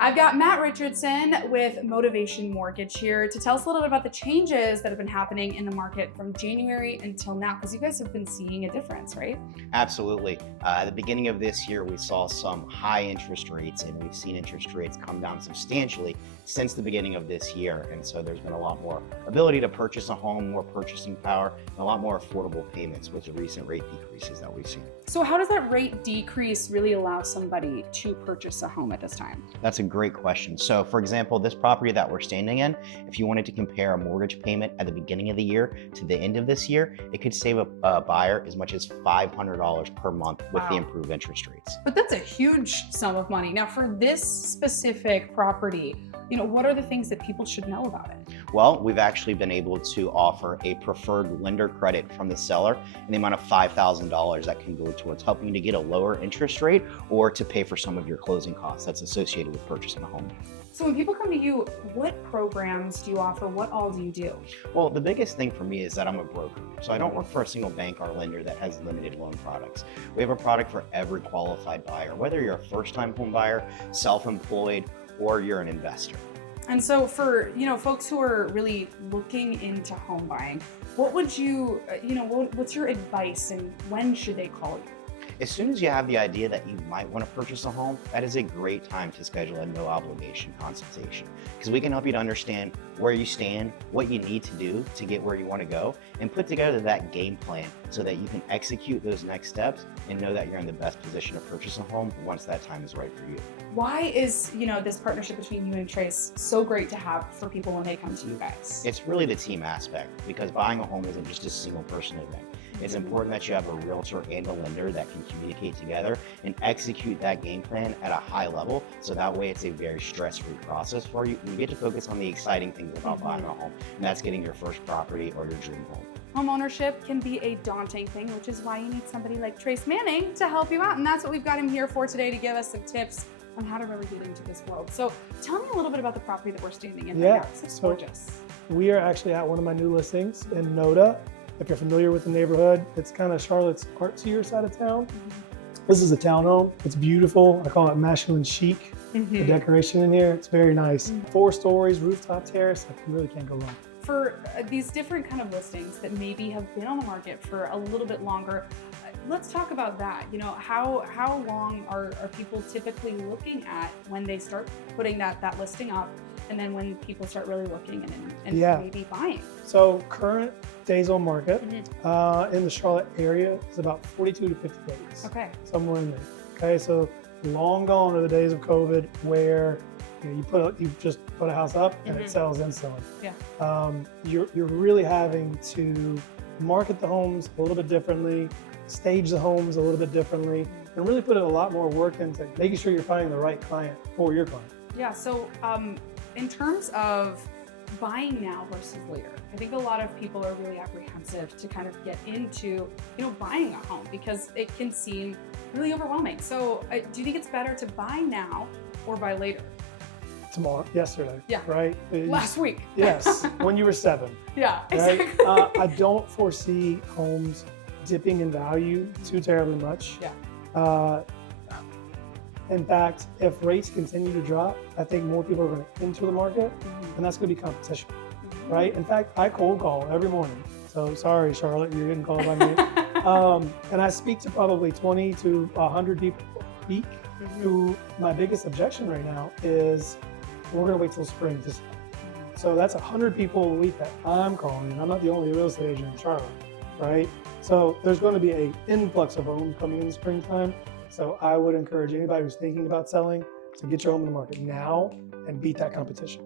I've got Matt Richardson with Motivation Mortgage here to tell us a little bit about the changes that have been happening in the market from January until now, because you guys have been seeing a difference, right? Absolutely. At the beginning of this year, we saw some high interest rates, and we've seen interest rates come down substantially since the beginning of this year. And so there's been a lot more ability to purchase a home, more purchasing power, and a lot more affordable payments with the recent rate decreases that we've seen. So how does that rate decrease really allow somebody to purchase a home at this time? That's a great question. So for example, this property that we're standing in, if you wanted to compare a mortgage payment at the beginning of the year to the end of this year, it could save a buyer as much as $500 per month with the improved interest rates. But that's a huge sum of money. Now for this specific property, what are the things that people should know about it? Well, we've actually been able to offer a preferred lender credit from the seller in the amount of $5,000 that can go towards helping you to get a lower interest rate or to pay for some of your closing costs that's associated with purchasing a home. So when people come to you, what programs do you offer? What all do you do? Well, the biggest thing for me is that I'm a broker. So I don't work for a single bank or lender that has limited loan products. We have a product for every qualified buyer, whether you're a first-time home buyer, self-employed, or you're an investor. And so for, folks who are really looking into home buying, what would you, what's your advice and when should they call you? As soon as you have the idea that you might want to purchase a home, that is a great time to schedule a no obligation consultation, because we can help you to understand where you stand, what you need to do to get where you want to go, and put together that game plan so that you can execute those next steps and know that you're in the best position to purchase a home once that time is right for you. Why is, this partnership between you and Trace so great to have for people when they come to you guys? It's really the team aspect, because buying a home isn't just a single person event. It's important that you have a realtor and a lender that can communicate together and execute that game plan at a high level. So that way it's a very stress-free process for you. You get to focus on the exciting things about buying a home, and that's getting your first property or your dream home. Home ownership can be a daunting thing, which is why you need somebody like Trace Manning to help you out. And that's what we've got him here for today, to give us some tips on how to really get into this world. So tell me a little bit about the property that we're standing in right now. It's gorgeous. We are actually at one of my new listings in Noda. If you're familiar with the neighborhood, it's kind of Charlotte's artsier side of town. This is a townhome. It's beautiful. I call it masculine chic. The decoration in here, it's very nice. 4 stories, rooftop terrace. You really can't go wrong. For these different kind of listings that maybe have been on the market for a little bit longer, let's talk about that. How long are people typically looking at when they start putting that listing up, and then when people start really looking and maybe buying? So current days on market in the Charlotte area is about 42 to 50 days. Okay. Somewhere in there. Okay, so long gone are the days of COVID where you just put a house up and it sells instantly. Yeah. You're really having to market the homes a little bit differently, stage the homes a little bit differently, and really put a lot more work into making sure you're finding the right client for your client. Yeah, so in terms of buying now versus later, I think a lot of people are really apprehensive to kind of get into, buying a home, because it can seem really overwhelming. So do you think it's better to buy now or buy later? Yesterday. Yeah. Right? Last week. Yes, when you were 7. Yeah, right? exactly. I don't foresee homes dipping in value too terribly much. Yeah. In fact, if rates continue to drop, I think more people are going to enter the market, and that's going to be competition, right? In fact, I cold call every morning. So sorry, Charlotte, you're getting called by me. And I speak to probably 20 to 100 people a week who my biggest objection right now is we're going to wait till spring to sell. So that's 100 people a week that I'm calling. I'm not the only real estate agent in Charlotte, right? So there's going to be an influx of homes coming in the springtime. So I would encourage anybody who's thinking about selling to get your home in the market now and beat that competition.